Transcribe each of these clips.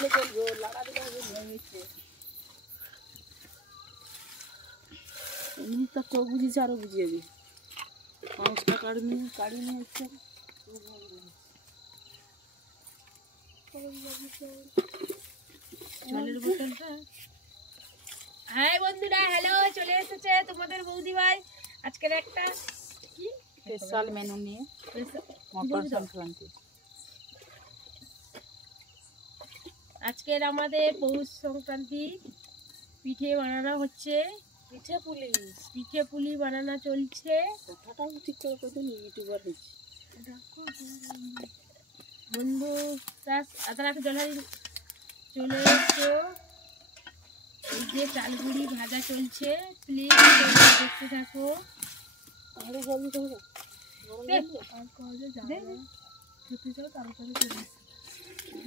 এমনি তো চোখ বুঝিয়েছে আরো বুঝিয়ে দিই পাঁচটা কাড়িনি হচ্ছে জলের বোতলটা। হাই বন্ধুরা, হ্যালো, চলে এসেছে তোমাদের বৌদি ভাই আজকের একটা কি স্পেশাল মেনু নিয়ে মকর সংক্রান্তি। আজকের আমাদের পৌষ সংক্রান্তি পিঠে বানানো হচ্ছে। পিঠে পুলি বানানো চলছে। কথাটাও ঠিক করে কতদিন ইউটিউবার হয়েছে বন্ধু আপনারা জলহারি চলে এসো। এই যে চালগুড়ি ভাজা চলছে, প্লিজ দেখতে থাকো। আরো জলদি দেবো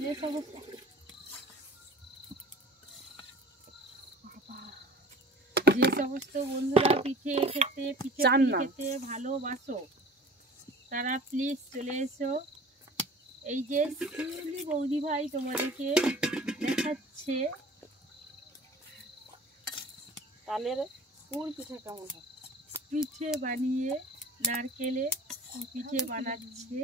যে সমস্ত যে সমস্ত বন্ধুরা পিঠে খেতে ভালোবাসো তারা প্লিজ চলে এসো। এই যে শিউলি বৌদি ভাই তোমাদেরকে দেখাচ্ছে তালের পুর পিঠা কেমন হয়। পিঠে বানিয়ে নারকেলে পিঠে বানাচ্ছে।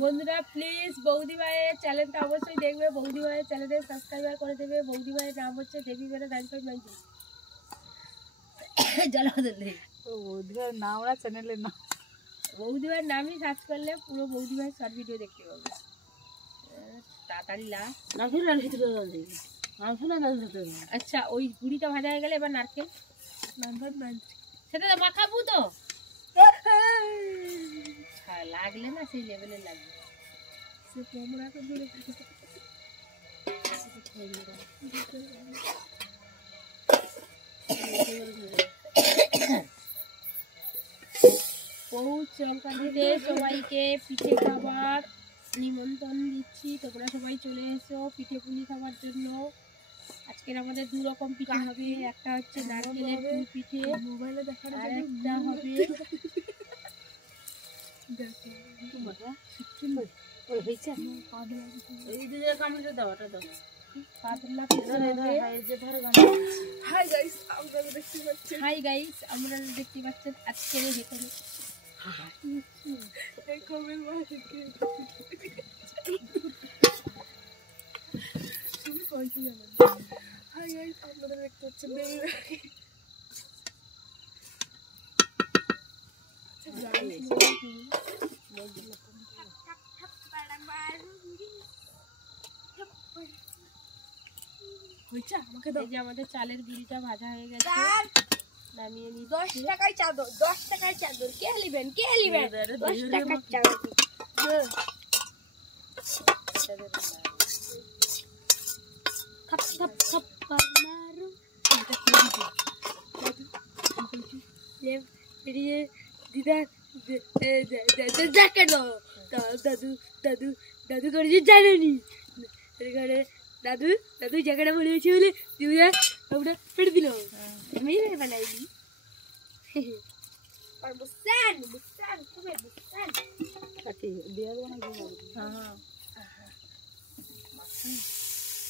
বন্ধুরা প্লিজ বৌদি ভাইয়ের চ্যানেলটা অবশ্যই দেখবে, বৌদি ভাইয়ের চ্যানেলে সাবস্ক্রাইবার করে দেবে। বৌদি ভাইয়ের নাম হচ্ছে দেবী বেড়া 9590। বৌদি ভাইয়ের নাম না চ্যানেলের নাম, বৌদি ভাইয়ের নামই সার্চ করলে পুরো বৌদি ভাইয়ের শর্ট ভিডিও দেখতে পাবে। তাড়াতাড়ি আচ্ছা, ওই গুড়িটা ভাজা হয়ে গেলে এবার নারকেল সেটা মাখাবো তো লাগলে না, সেই লেভেলে লাগবে। সে কোমরাটা ধরে পৌষ সংক্রান্তিতে সবাইকে পিঠে খাবার নিমন্ত্রণ দিচ্ছি। তোমরা সবাই চলে এসো পিঠে পুলি খাবার জন্য। আজকের আমাদের দু রকম পিঠে হবে, একটা হচ্ছে নারকেলের পুর পিঠে, আর একটা হবে হাই গাইস, আমরা দেখতে পাচ্ছেন আজকের ভেতরে আপনারা দেখতে পাচ্ছেন আমাদের চালের গুঁড়িটা ভাজা হয়ে গেছে, নামিয়ে নিই। 10 টাকায় চাদর, 10 টাকায় চাদর, কে নেবেন 10 টাকার চাদর। খাপ খাপ খাপ মারো দিদা কেন দাদু দাদু দাদু করে জানেনি দাদু দাদু জায়গাটা বলেছে বলে দিদা আমরা পেড়ে দিল। আমি বানাইনি আর বুঝছেন বুঝছেন খুবই বুঝছেন বিয়ার বানাই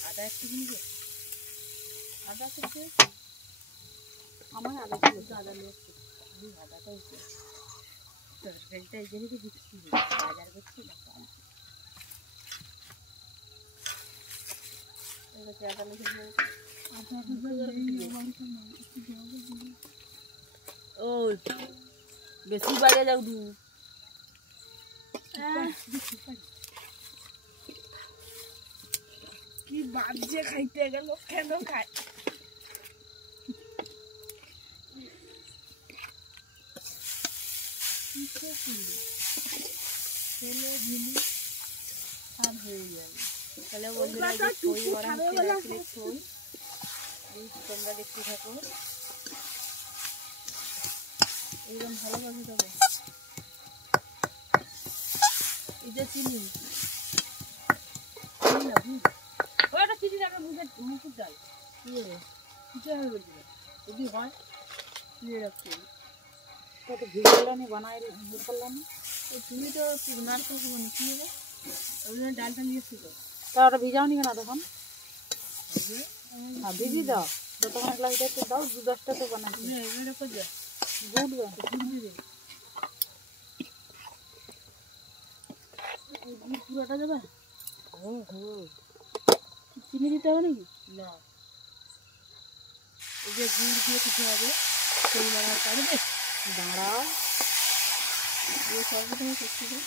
আদা একটু নিয়ে আদা করতে আমার আদা ছিল তো আদা নিয়ে আদাটা তরকারিটা এই জন্য দিচ্ছি বাজার করছি না ও বেশি বাজে যাও দু কি বাজে খাইতে গেল কেন খায় ছেলে ঝিলি আর হয়ে যাবে। তাহলে বন্ধুরা খই গরম তেলে খই তোমরা দেখতে থাকো। এইরকম ভালোভাবে দেবো। এই যে চিনি ওটা চিনি আমরা মুখের ডাল কিছু হবে বলছি না। যদি হয় নিয়ে রাখতে হবে। তো ভিজালানি বানাই করলাম না। তুমি তো নারকেল কোনো নিচ্ছি না, ওই জন্য ডালটা নিয়ে এসেছো। তা ওটা ভিজাওনি কেন তখন? হ্যাঁ ভিজিয়ে দাও, যতক্ষণ এক লাগছে একটু দাও, 2-10টা তো বানাচ্ছি। গুড় পুরোটা দেবে? চিনি দিতে হবে নাকি? না, এই যে গুড় দিয়ে কিছু হবে, সেই মারা পারবে। দাঁড়াও, দিয়ে সর্বদাই করতে হবে।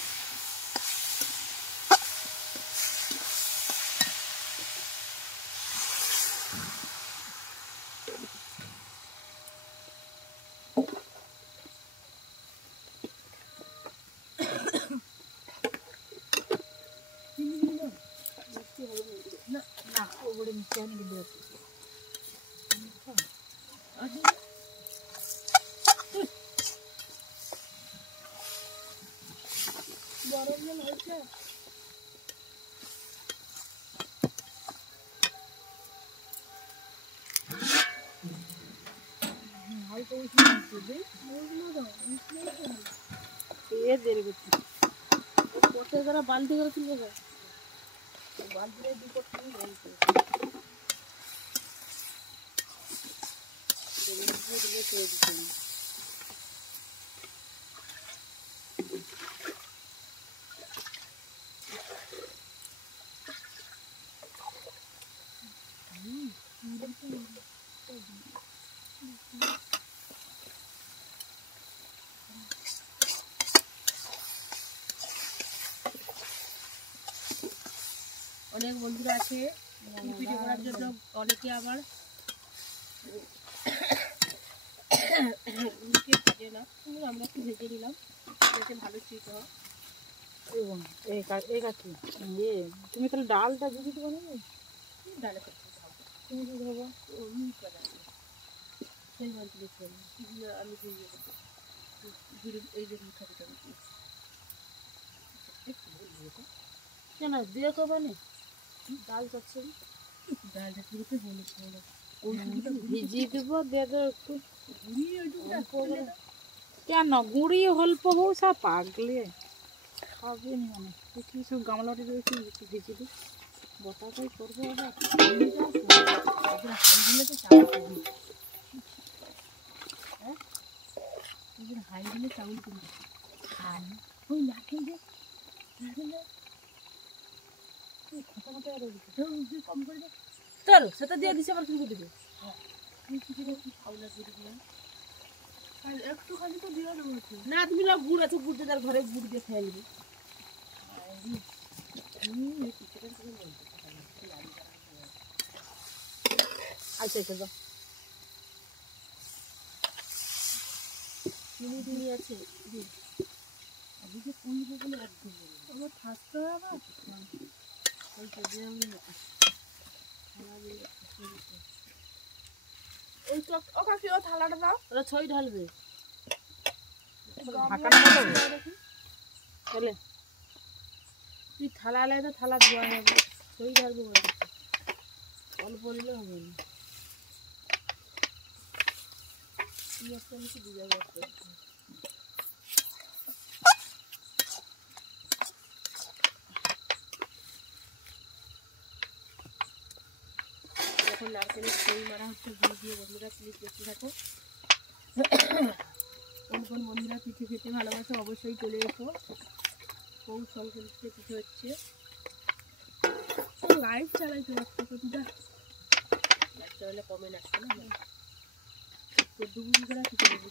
না না, ওগুলো মিষ্টি আমি কিন্তু গরম জল হয়েছে। বালতি করে তুলবে, বালতি দুটো অনেক বন্ধুরা আছে পিঠে করার জন্য, অনেকে আবার ভেজে না, আমরা একটু ভেজে নিলাম যাতে ভালো চিট হয়। তুমি তাহলে ডালটা ভিজিয়ে দেবো না? ডালে তুমি কি দেবো? সেই বালতি দেখতে আমি ভিজিয়ে দেবো। এই যে মিঠাটা কেন দিয়ে করবে না? ডাল চাচ্ছে, ডালটা পুরোতে হলুদ ভিজিয়ে দেবো, দিয়ে দেবো একটু কেন গুঁড়ি অল্প হোক, সব পাগলে খাবে নি মানে কি সব গামলাটি রয়েছে একটু ভিজিয়ে দিই, বটাটাই করবো আবার হাই দিলে তো চাউল করবি। হ্যাঁ হাই দিলে চাউল করবি, হাই ওই লাঠি যে কম করে দে তোর সেটা দিয়ে দিচ্ছে, আবার কিছু দিবে একটু খালি তো দিয়ে দেবো না। তুমি লোক গুড় আছে, গুড় তার ঘরে গুড় দিয়ে খেয়ে নিবি। আচ্ছা আচ্ছা দাও, চিনি চিনি আছে আমার থাকতে হবে আবার ওই তো ও কাকি ও থালাটা দাও, ওরা ছই ঢালবে তাহলে তুই থালা আলাদা, থালা ধোয়া হবে, ছই ঢালবো অল্প নিলে হবে না। একটা নিচে দিয়ে যাবো এখন নারকেলের ছই মারা হচ্ছে গুড় দিয়ে। বন্ধুরা প্লিজ দেখতে থাকো। কোন কোন বন্ধুরা পিঠে খেতে ভালোবাসে অবশ্যই চলে এসো। পৌষ সংক্রান্তিতে পিঠে হচ্ছে, লাইভ চালাইতে পারতো কতটা, লাইভ চালালে কমেন্ট আসছে না, তো দুপুর করে পিঠে দেবো।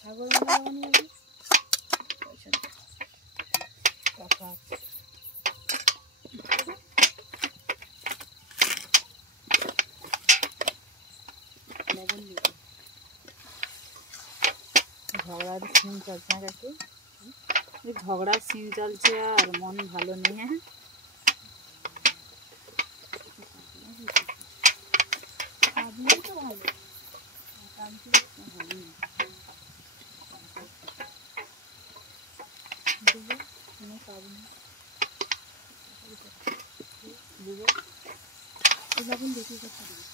সাগর বানিয়ে কাকা ঝগড়ার সিন চলছে না কাকি, ঝগড়ার সিন চলছে আর মন ভালো নেই। হ্যাঁ তো ভালো পাবো না লবণ দেখি করতে দেবো।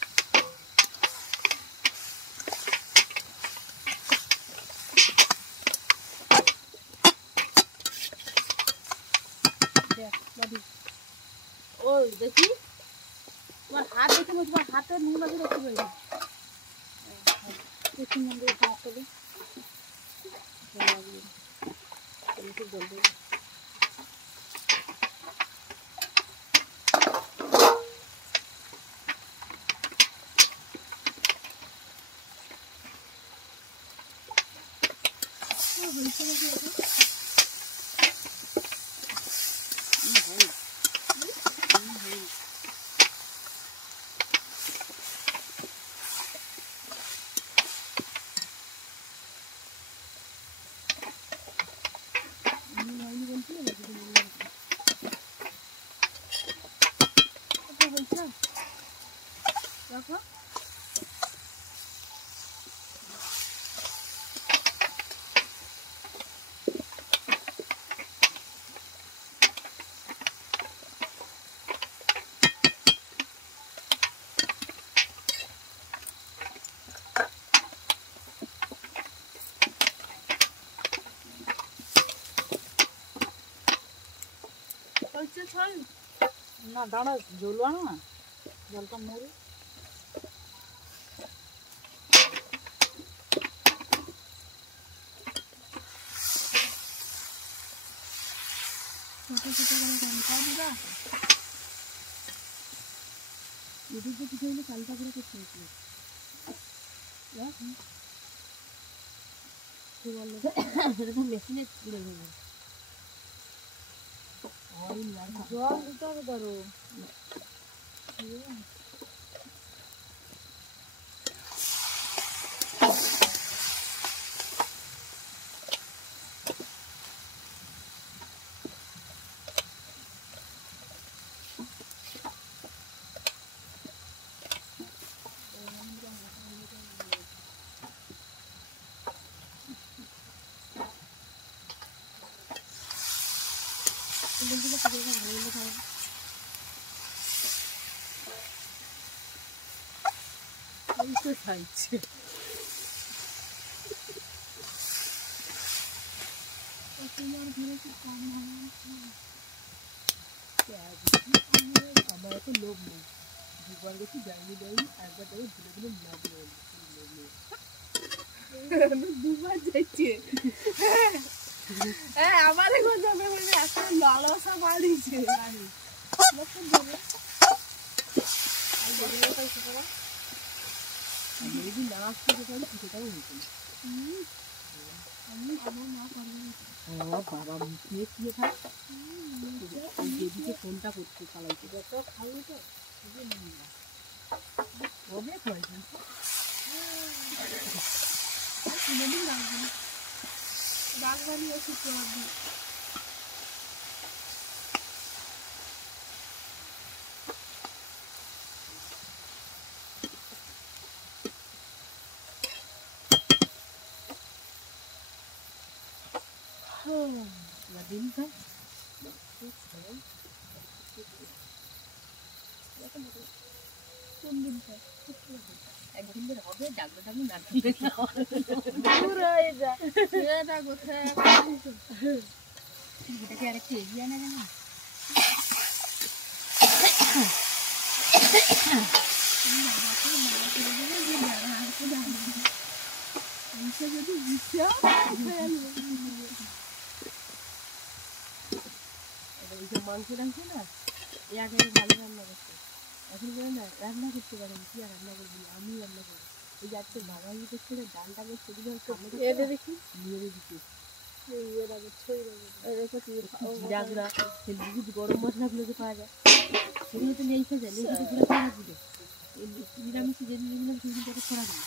ও দেখি তোমার হাত দেখে তোমার হাতে নুন আছে দেখতে পাই না পশ্চিমবঙ্গের কাঁকড়ে জল দেবে দেখো না দাঁড়া জল আনো না জলটা মরে ছোট ছোট করে লঙ্কা দিবা এদিক দিয়ে কিছু হলে কালটা করে করতে হয়েছিল সেটা তো মেশিনে তুলে দেবে জল দিতে হবে ধরো খাইছে তোমার ঘরে কি কম আমার এত লোভ নেই দুবার দেখি যাইনি দেয়নি একবার দেখো ধীরে ধীরে লাভ নেই দুবার যাইছে হ্যাঁ আমার এখন যাবে বলে এত লালসা বাড়িছে যদি না আসতে পারি সেটাও হয়েছে আমি আমার মা বাবা মুখিয়ে খেয়ে খায় যেদিকে ফোনটা করতে চালাইছে যত খাইয়ে তো অনেক হয়েছে কোনোদিন লাগবে না বাগবানি ওষুধ লাগবে là dính thế একদিন ধরে হবে ডাকটা আমি না এটাকে আরেকটু এগিয়ে না কেন মাংস টাংস না এ আগে ভালো রান্না করতে এখন করে না রান্না করতে পারেন কি আর রান্না করবি আমি রান্না করি এই যে আজকে বাবা ইয়ে করে ডালটা করে সেগুলো এটা দেখি নিয়ে দিচ্ছি গরম মশলাগুলো যে পাওয়া যায় সেগুলো তো নেই খেয়ে যায় নেই খাওয়া দিলে নিরামিষ যে জিনিসগুলো সেগুলো ছড়া দিই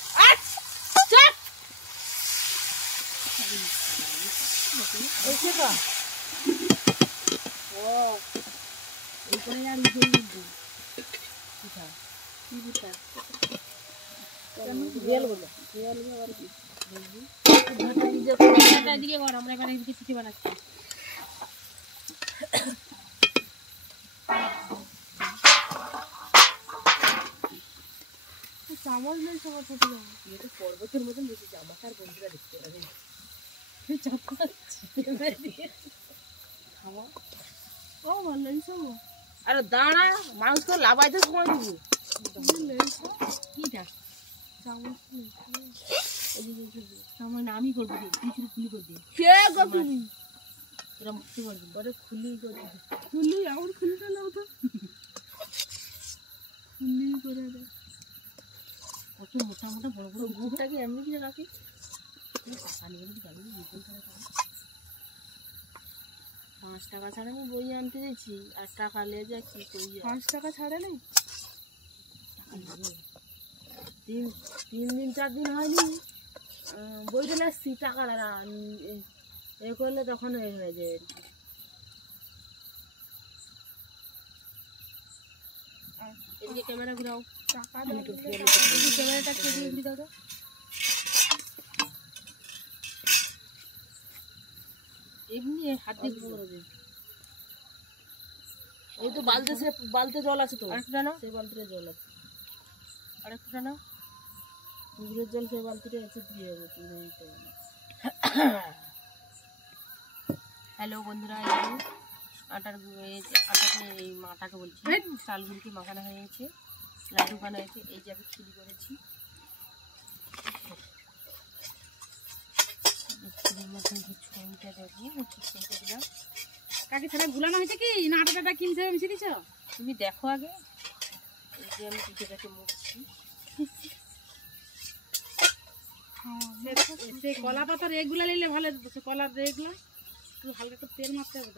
এইপরে আর উঠেই কিন্তু পিঠা কি পিঠা রিয়াল বলো রিয়াল আবার কি বলবি এদিকে কর আমরা এবার এদিকে পিঠে বানাচ্ছি সামাজ নেই সবার সাথে যাবো। ये तो পর্বতের মতন বেশি জামাটা আর বন্ধুরা দেখতে পাবে ও ভালো সব আরে দাঁড়া মাংস তো লাভাইতে সময় দিবি কিটা আমার নামই করবো তুই শুধু খুলি করবি কে করবি তোরা মুক্তি করবি বড় খুলি করবি খুলি আমার খুলিটা নাও তো খুলি করে দে কত মোটা মোটা বড় বড় গুড়টাকে এমনি দিয়ে রাখি টাকা নিয়ে গেলে বিপুল করে 5 টাকা ছাড়া আমি বই আনতে দিয়েছি আর টাকা নিয়ে যা কি করি 5 টাকা ছাড়ে নেই তিন দিন 4 দিন হয়নি বইটা লাগছি টাকাটা এ করলে তখন হয়ে যায় এদিকে ক্যামেরা ঘুরাও টাকা দাও এদিকে ক্যামেরাটা কেটে দিয়ে দাও এমনি হাত দিয়ে করে দিই এই তো বালতিতে জল আছে তো আরেকটা নাও সেই বালতিতে জল আছে আরেকটা নাও পুকুরের জল সেই বালতিতে আছে দিয়ে হবে পুরো হ্যালো বন্ধুরা এই আটাকে এই মাটাকে বলছি চালগুলিকে মাখানো হয়ে গেছে লাড্ডু বানা হয়েছে এই যে আমি খিলি করেছি খিলির মধ্যে ছুঁইটা দেবো ছুঁইটা দিলাম কাকে ছাড়া গুলানো হয়েছে কি না আটাটা কিনতে মিশিয়ে দিছ তুমি দেখো আগে এই যে আমি পিঠেটাকে মুছছি সেই কলা পাতার এগুলা নিলে ভালো সে কলার এগুলা একটু হালকা একটু তেল মারতে হবে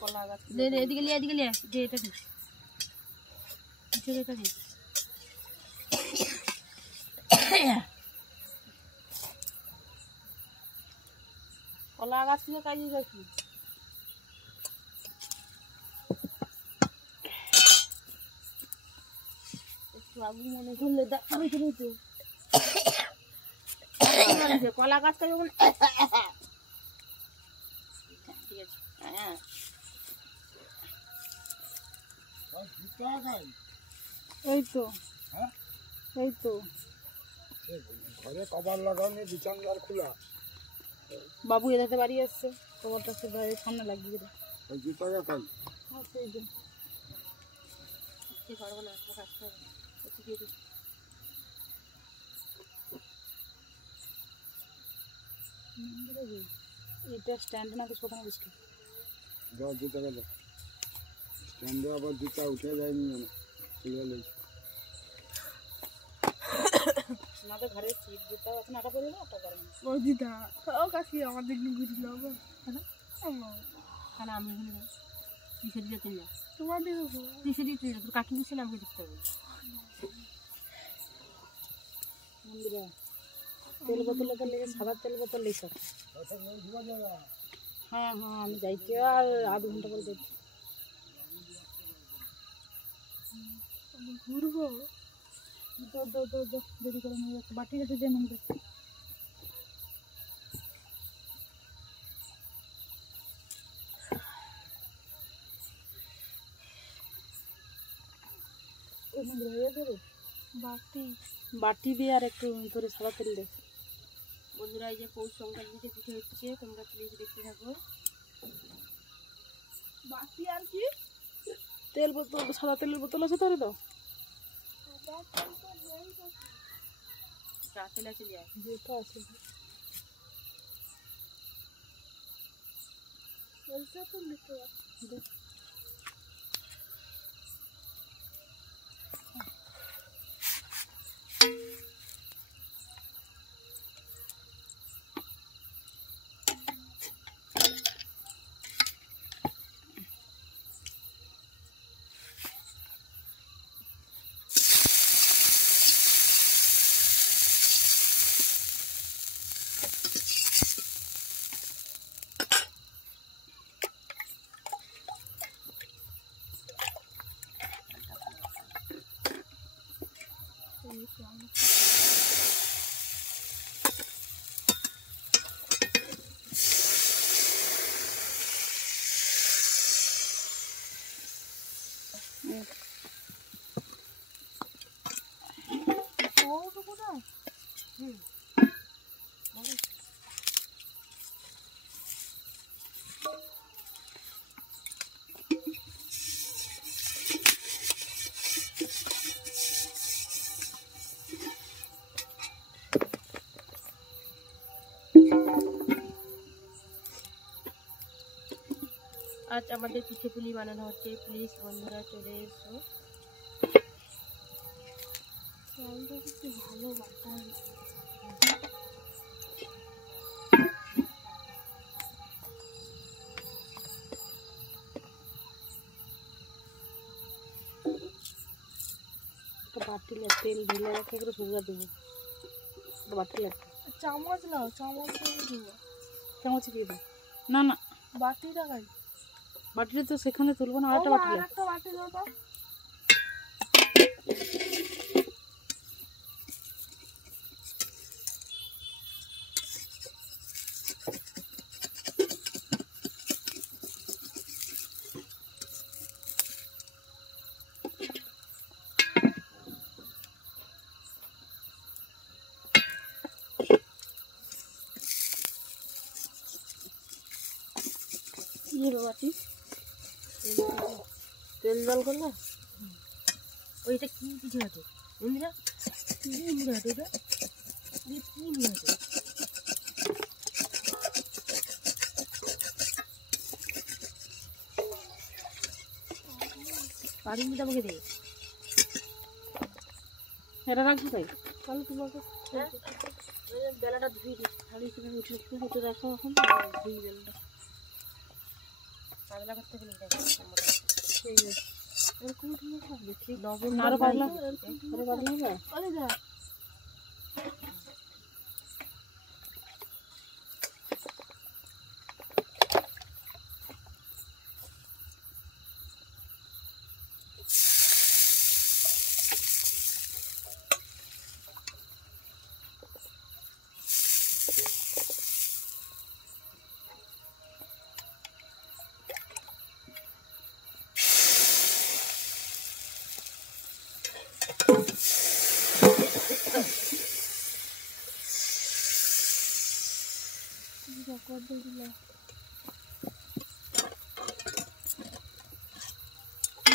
কলা গাছ এদিকে লিয়ে এদিকে লিয়ে যে এটা দিস এটা দিস কলা গাছ থেকে কাজে যাচ্ছি একটু আগুন মনে করলে আমি তো কলা গাছটা যখন ঠিক আছে হ্যাঁ এই তো এই তো ঘরে কভার লাগানো বিছানার খোলা বাবু এদাতে বাড়ি আসছে কভারটা সামনে লাগিয়ে দেবে ওই জুতাটা খাই সেই যে পারবো না কাটতে হবে একটু দিয়ে দিই এটা স্ট্যান্ড না তো কোথাও বিস্কুট দশ জুতাটা দাও স্ট্যান্ডে আবার জুতা উঠে যায়নি না তুলে লেগেছে আমাদের ঘরে সিট জুতা আছে না পরে না ওটা পারেন ও দিদা ও কাকি আমার দিকে ঘুরে নাও তাহলে আমি এখানে কিসে দিয়ে তুই তোমার দিকে কিসে দিয়ে তুই তোর কাকি কিসে আমাকে দেখতে হবে বন্ধুরা তেল বোতল তো লেগে সাদা তেল বোতল লেগে হ্যাঁ হ্যাঁ আমি যাইছি আর আধ ঘন্টা পরে যাচ্ছি ঘুরবো দেরি করে নিয়ে যাচ্ছে বাটি রেখে যে মনে যাচ্ছে বাটি দিয়ে আর একটু ধরে সাদা তেল দে বন্ধুরা এই যে পৌষ সংক্রান্তিতে পিঠে হচ্ছে তোমরা প্লিজ দেখতে থাকো বাটি আর কি তেল বোতল সাদা তেলের বোতল আছে তোরে দাও তেলা চলে যায় যেটা আছে তো নিতে আজ আমাদের পিঠে পুলি বানানো হচ্ছে, প্লিজ বন্ধুরা চলে এসো। চালটা একটু ভালো বাটা হবে। বাটিলে তেল ঢেলে রাখে করে ভুগা দেবো। বাটিলে চামচ নাও, চামচ দেবো। চামচ দিয়ে দেবো না না বাটিটা গাই, বাটিটা তো সেখানে তুলবো না, আরেকটা বাটি লাগবে। একটা বাটি দাও তো। বাটি তেল জল করলে ওইটা কি পিঠে আছে বন্ধুরা? কি মুড়ে আছে ওটা? কি মুড়ে আছে? পারি মিটা আমাকে দে। এটা রাখবো তাই তাহলে তোমাকে বেলাটা ধুয়ে দিই, শাড়ি কিনে উঠে উঠে রাখো এখন ধুই বেলাটা। পাতলা করতে গেলে ঠিক আছে এরকম ঠিক আছে। দেখি লবণ আরো পাতলা আরো পাতলা হবে। আরে যা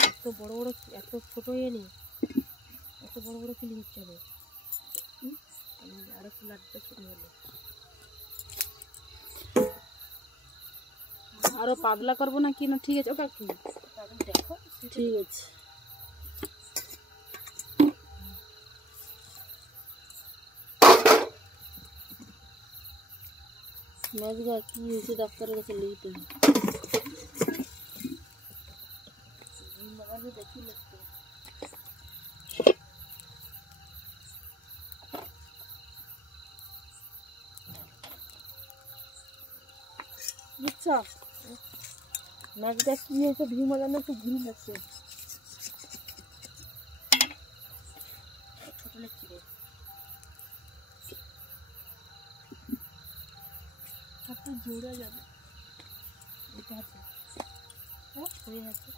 এত বড় বড়, এত ছোট ইয়ে নেই, এত বড় বড় ফিলিং হচ্ছে হবে। আর একটু লাড্ডুটা ছোট হলো। আরো পাতলা করবো না কি না? ঠিক আছে ওটা কি দেখো ঠিক আছে। মেজগা কি হয়েছে ডাক্তারের কাছে লিখতে দেখি লিখতে বুঝছো? মেজগা কি হয়েছে ভিউ মালানো একটু ঘুরি লাগছে। ছোট লেগছি রে, একটু জোরে যাবে। এটা আছে হয়ে আছে।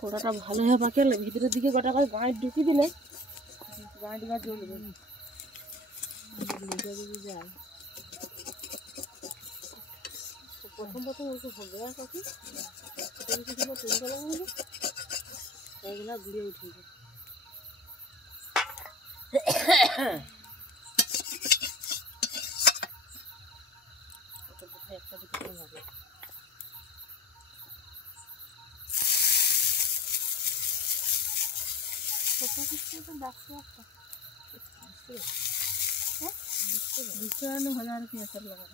কড়াটা ভালোভাবে পাকালে ভিতরের দিকে গোটা করে গাঁট ঢুকিয়ে দিলে গাঁট গাঁ জ্বলবে যায়। প্রথম প্রথম ওকে হবে আর কাকি এইগুলা ঘুরে উঠে একটা দিকে হবে। हजार की असर लगा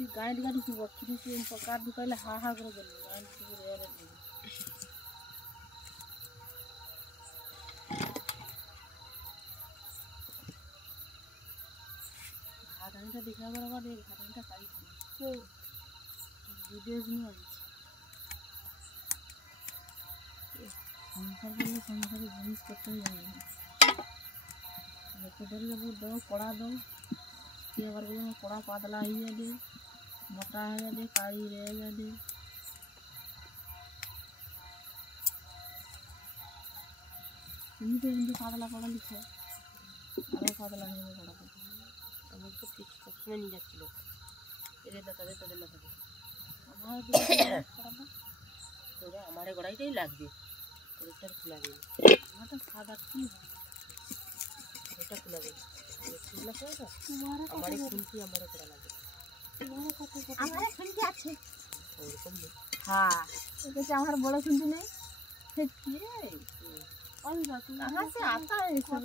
বেশি গাঁট গাড়ি ঢুকিব খিরিকি কাঠ ঢুকাইলে হা হা করে বলবো গাঁট ঢুকে এর ভাত হাঁড়িটা দেখে আবার এই ভাত হাঁড়িটা পাই ভিডিও নিয়ে আসছি সংসার করলে সংসারে জিনিস করতে জানি না লোকেদের দাও কড়া দাও সে আবার বলবো কড়া পাতলা হয়ে যাবে মোটা হয়ে যাবে কাড়ি রয়ে যাবে তুমি তো এমনি পাতলা কড়া লিখো আরও পাতলা হয়ে যাবে কড়া আমার তো ঠিক সবসময় নিয়ে যাচ্ছিল এদের না তাদের তাদের না তাদের আমার কড়াটা তোরা আমার গড়াইটাই লাগবে ওটা লাগবে আমারটা সাদা কি এটা লাগবে ফুলনা করে তো তোমার আমার ফুলকি আমার করা লাগবে আমার শুনতে আছে ওরকম হ্যাঁ ঠিক আছে আমার বড় শুনতে নেই সে কি कहाँ से आता है ये सब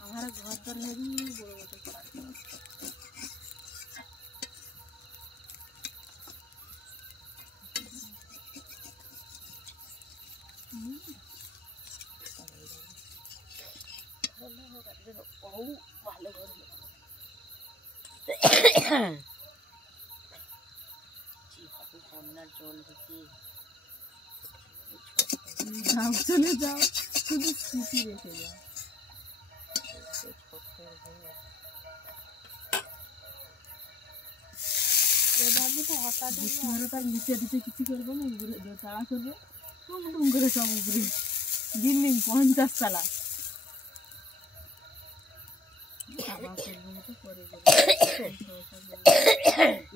हमारा घर पर है भी बड़े बड़े ভালো বন্যার জল ঢুকে যাও চলে যাও শুধু স্মৃতি রেখে যাও হঠাৎ তার নিচে দিতে কিছু করবো না উপরে তাড়া করবে টুম করে সব উপরে বিল্ডিং 50 তলা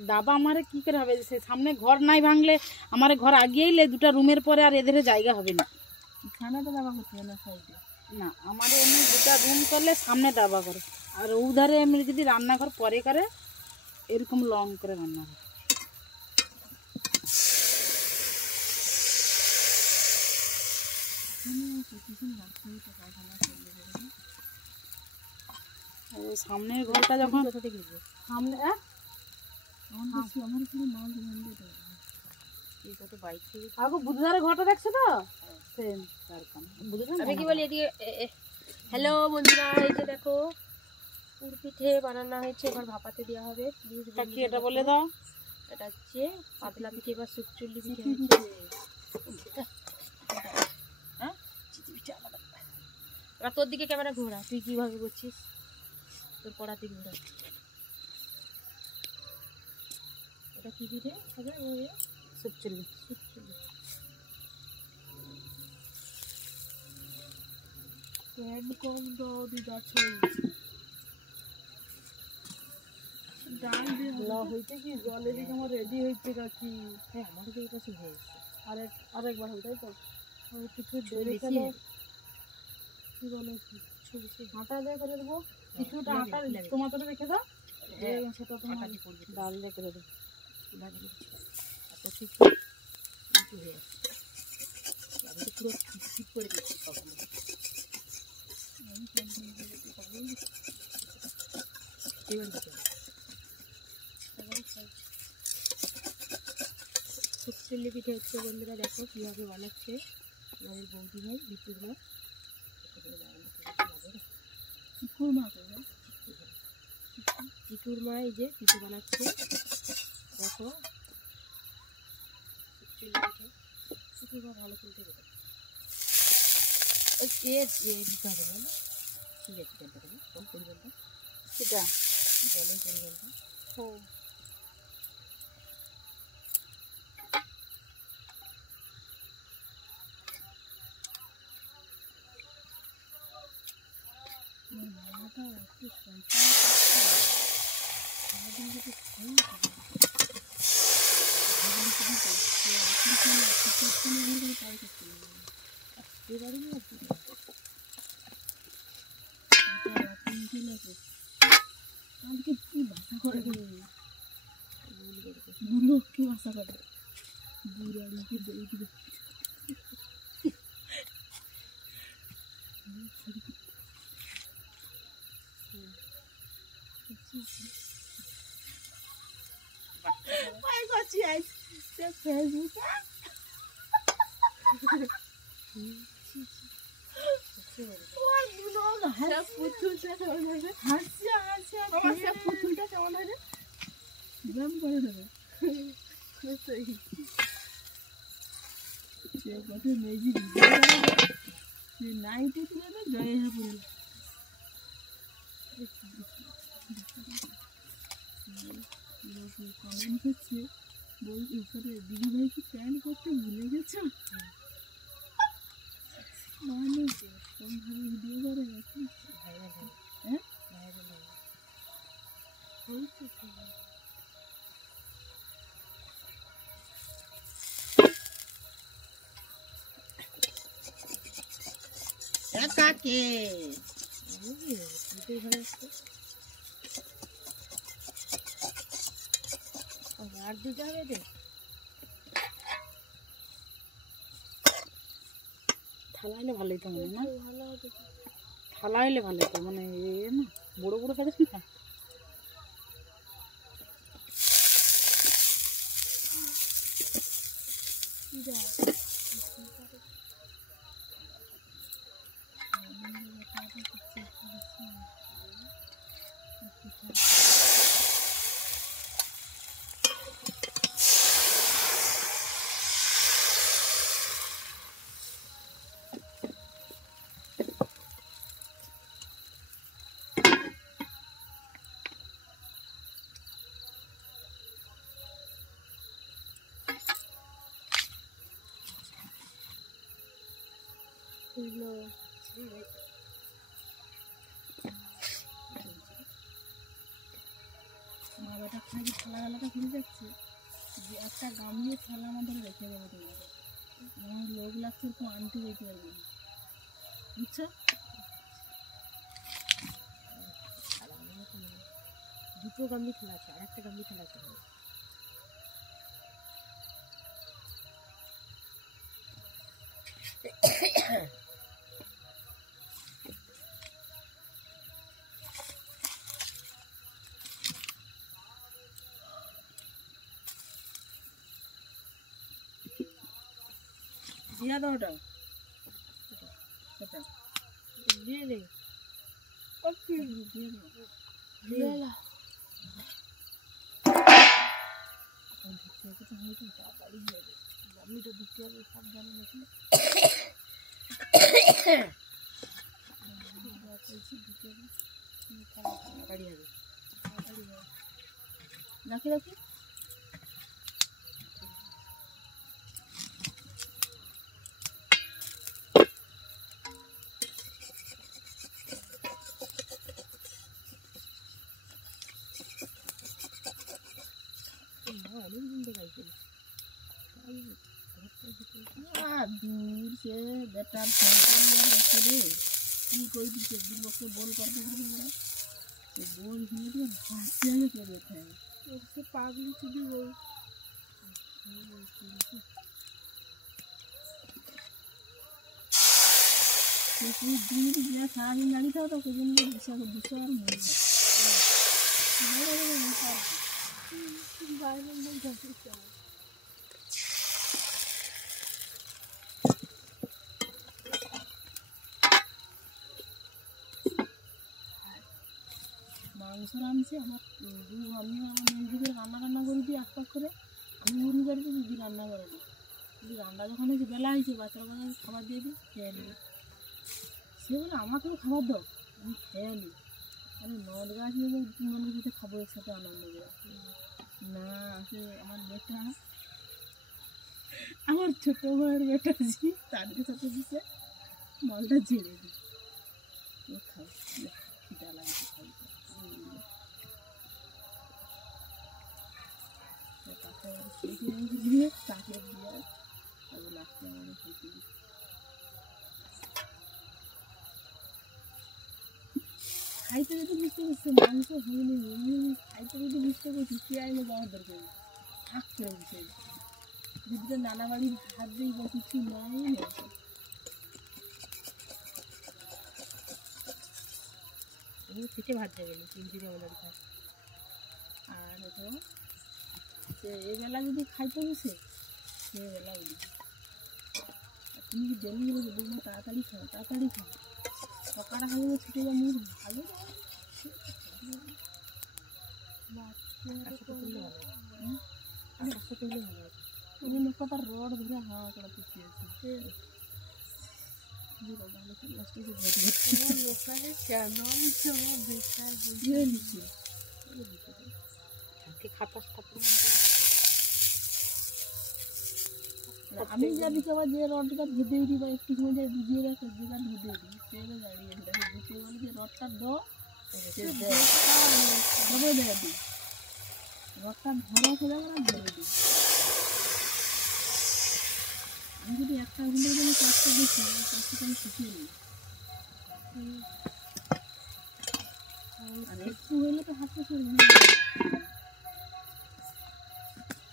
দাবা আমারে কি করে হবে সামনে ঘর নাই ভাঙলে আমার ঘর আগিয়েইলে দুটা রুমের পরে আর এদের জায়গা হবে না এখানে তো দাবা করতে হবে না সাইডে না আমার এমনি দুটা রুম করলে সামনে দাবা করে আর উধারে এমনি যদি রান্নাঘর পরে করে এরকম লং করে রান্না করে সামনের ঘরটা যখন সামনে বুধবারের ঘরটা দেখছো তো আমি কি বলি এদিকে হ্যালো বন্ধুরা এই যে দেখো পুর পিঠে বানানো হয়েছে এবার ভাপাতে দেওয়া হবে কি এটা বলে দাও এটা হচ্ছে পাতলা পিঠে বা সুকচুল্লি পিঠে তোর দিকে ক্যামেরা ঘোরা তুই কিভাবে করছিস তোর পড়ার দিকে ঘোরা এটা কি পিঠে সুকচুল্লি কম দাও দিদা ডাল দিয়ে হইতে কি জলে দিকে আমার রেডি হইতে কাকি হ্যাঁ আমার দিকে কাছে হয়েছে আরেকবার হবে তাই তো কিছু কি বলে আটা দিয়ে করে দেবো কিছুটা আটা টমাটো রেখে দাও সেটা তোমার ডাল দিয়ে করে দেবো ঠিক হয়ে আসছে আমি তো পুরো ঠিক করে দিচ্ছি সুকচুল্লি পিঠে হচ্ছে বন্ধুরা দেখো কীভাবে বানাচ্ছে আমাদের বৌদি ভাই বিপুর মা পিকুর মা এই যে পিঠে বানাচ্ছে দেখো সুকচুল্লি পিঠে পিকুর মা ভালো তুলতে দেবে ওই দিতে হবে না ঠিক আছে চিন্তা করবে কোন পরিমাণটা সেটা জলের পরিমাণটা হ্যাঁ কি ভাষা করে বুলো কি ভাষা করে বুড়াড়িকে দেই দিবে ফেসবুকে পুতুলটা কেমন হবে? হাসছে হাসছে আমার পুতুলটা কেমন হবে? ব্যায়াম করে দেবে সে কত মেজি নাইটে তুলে দেয় জয় হাপুরে কমেন্ট করছে বলছে দিদি ভাই কি প্যান্ট করতে ভুলে গেছো মানে কোনভাবে ভিডিও করে নাকি হ্যাঁ কাকে আর দিতে হবে রে থালা হলে ভালোই তো মনে না থালা হলে ভালো তো মানে না বড় বড় কাজ না বাবাটা খালি থালা গালাটা খুলে যাচ্ছে যে একটা গামিয়ে থালা আমাদের রেখে দেবো তোমাকে আমার লোক লাগছে তো আনতে যেতে পারবে না বুঝছো দুটো গামলি খেলা আছে আর একটা গামলি খেলা আছে দিয়া দাও ওটা দিয়ে দে দিয়ে দাও তাড়াতাড়ি দিয়ে দে আমি তো ঢুকতে হবে সব জানি নাকি রাখি রাখি दूर से बेटार की कोई भी के बोल कर तो बोल ही हंसिया कर देते हैं उससे पागल चली गई दूर गया सारा दिन गाड़ी था तो कुछ दिन दूसरा को दूसरा और मिल गया মাংস রাঁধছে আমার আমি আমার দিদিকে রান্না করে দিই এক পাক করে আমি উড়ি বাড়িতে দিদি রান্না করে দিই দিদি রান্না যখন হয়েছে বেলা হয়েছে বাচ্চারা বাচ্চা খাবার দিয়ে দিই খেয়ে নেবে সে বলে আমাকেও খাবার দাও আমি খেয়ে নিই আমি নদ গাছ নিয়ে মনে দিতে খাবো একসাথে আনন্দ করে না সে আমার বেটা আমার ছোটো ভাইয়ের বেটা জি তাদেরকে সাথে দিচ্ছে মালটা ঝেড়ে দিই ও খাও খিদা লাগছে খাই দিয়ে তাকে দিয়ে তবে লাস্টে আমাদের খেতে দিই খাইতে যদি বুঝতে পারছি মাংস হয়নি খাইতে যদি বুঝতে পারছি কে আইলে যাওয়ার দরকার থাক করে বসে দিদিটা নানা বাড়ির হাত দিয়ে বা কিছু নাই পিঠে ভাত দেবে না 3 দিনে আমাদের খায় আর হতো এবেলা যদি খাইতে বসে সেবেলা উঠি তুমি কি দেরি হয়ে যাবে না, তাড়াতাড়ি খাও তাড়াতাড়ি খাও, সকালে খাইবে ছুটে যা মুখ ভালো কথা রড ধরে হাওয়া করা পিছিয়ে আছে আমি যাবি আবার যে রডটা ভেদে দিই বা একটু সময় যায় বুঝিয়ে রাখে যেটা ভেদে দিই সেটা দাঁড়িয়ে দেখে বুঝতে বলে যে রডটা দাও ধরে দেয় দিই রডটা ধরা ফেলে আমরা ধরে দিই। আমি যদি একটা ঘন্টার জন্য কাজটা দেখি কাজটা আমি শিখিয়ে নিই আর একটু হইলে তো হাতটা সরবে না।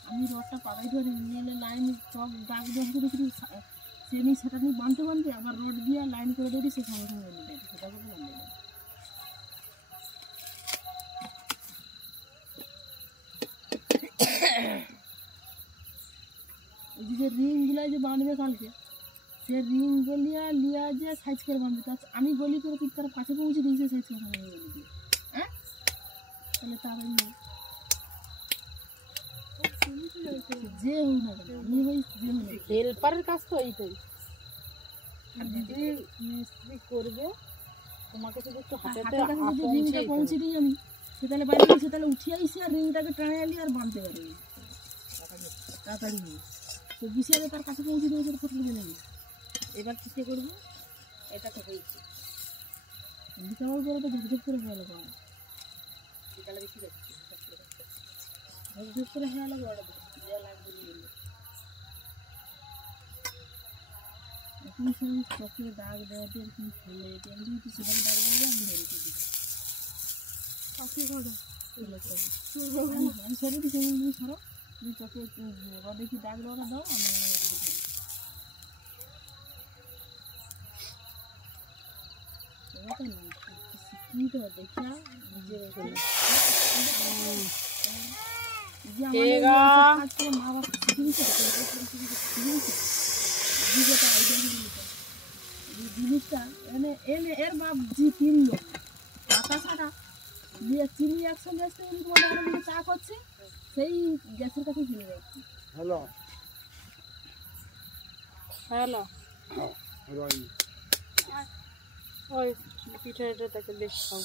আমি রডটা পাড়াই ধরে নিয়ে এলে লাইন সব দাগ দেখতে দেখি সে নিয়ে সেটা নিয়ে বানতে বানতে আবার রড দিয়ে লাইন করে দেয় সে সঙ্গে সঙ্গে বেঁধে দেয় সেটা করে বানিয়ে দেয়। ওই যে রিংগুলো যে বাঁধবে কালকে সে রিংগুলো লিয়া যে সাইজ করে বাঁধবে তা আমি গলি করে তুই তার কাছে পৌঁছে দিয়েছে সাইজ করে বানিয়ে দিবি হ্যাঁ তাহলে তার যে হোক না কেন আমি ওই হেল্পারের কাজ তো এইটাই যদি মিস্ত্রি করবে তোমাকে শুধু একটু হাতের কাছে যদি রিংটা পৌঁছে দিই আমি সে তাহলে বাইরে সে তাহলে উঠিয়ে আইসি আর রিংটাকে টানে আলি আর বাঁধতে পারবে তাড়াতাড়ি নিয়ে তো বিশালে তার কাছে পৌঁছে দেবে সেটা ফটো তুলে নেবে। এবার কী করবো এটাকে হয়েছে বিকাল করে তো ঝকঝক করে হয়ে লাগবে বিকালে বেশি যাচ্ছে ঝকঝক করে হয়ে লাগবে ওটা দেওয়া লাগবে নিয়ে এখন সব চোখে দাগ দেওয়াতে এরকম ফেলে আমি যদি সেখানে দাগ দেওয়া আমি ধরে দিই পাখি ঘোড়া আমি সরে দিই সেগুলো সরো তুমি চোখে রডে কি দাগ দেওয়াটা দাও আমি শিখিয়ে দেখা নিজের মা বাবা শিখিয়েছে জিনিসটা এনে এনে এর বাপ জি কিনলো টাকা ছাড়া দিয়ে চিনি একসঙ্গে আসতে উনি তোমাদের চা করছে সেই গ্যাসের কাছে চলে যাচ্ছে। হ্যালো হ্যালো ওই পিঠাটা তাকে বেশ খাও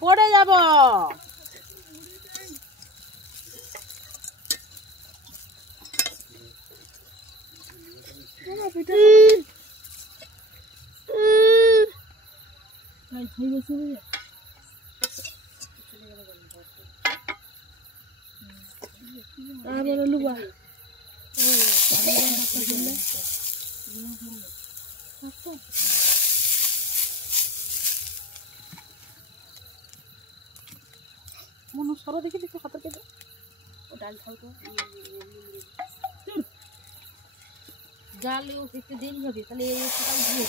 পড়ে যাব মনে সরো দেখি দেখো হাতের কেটে ও ডাল খাও তো জাল একটু দেরি হবে তাহলে এই সকাল দিয়ে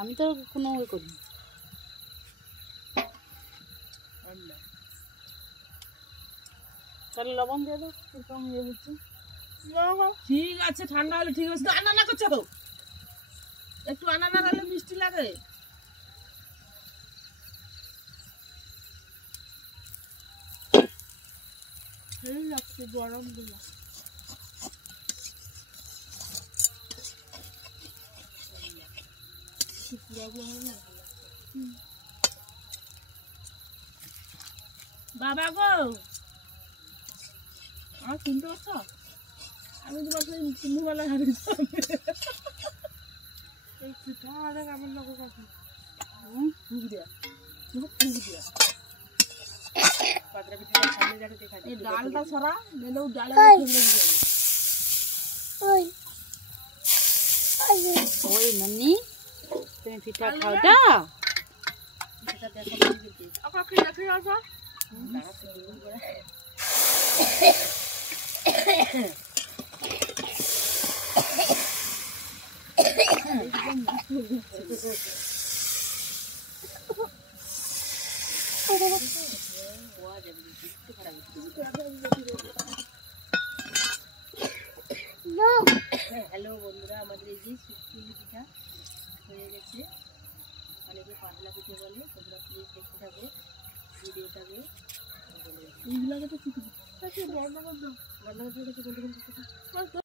আমি তো কোনো ওই করি তাহলে লবণ দিয়ে দাও এরকম ইয়ে হচ্ছে ঠিক আছে ঠান্ডা হলে ঠিক আছে আনানা করছে তো একটু আনানা হলে মিষ্টি লাগে এই লাগছে গরম দিলা বাবা গো আমার চিনতে পারছো আমি তোমার চিন্নিবেলা হারিয়ে পিঠা কেমন লাগে কাকি ফুক দেয়া ফুক দেয়া পাতলা পিঠা সামনে যাকে দেখা এই ডালটা ছড়া নেলেও ডালে ফেলে যাবে ওই ননি তুমি পিঠা খাও দা পিঠা দেখো দিদি আপা খেয়ে আসো হ্যালো বন্ধুরা, আমাদের এই যে শুক্তি পিঠা হয়ে গেছে, অনেকে পাতলা পিঠে বলে। তোমরা প্লিজ দেখতে থাকো ভিডিওটাকে। এইগুলোকে তো বন্ধ করতে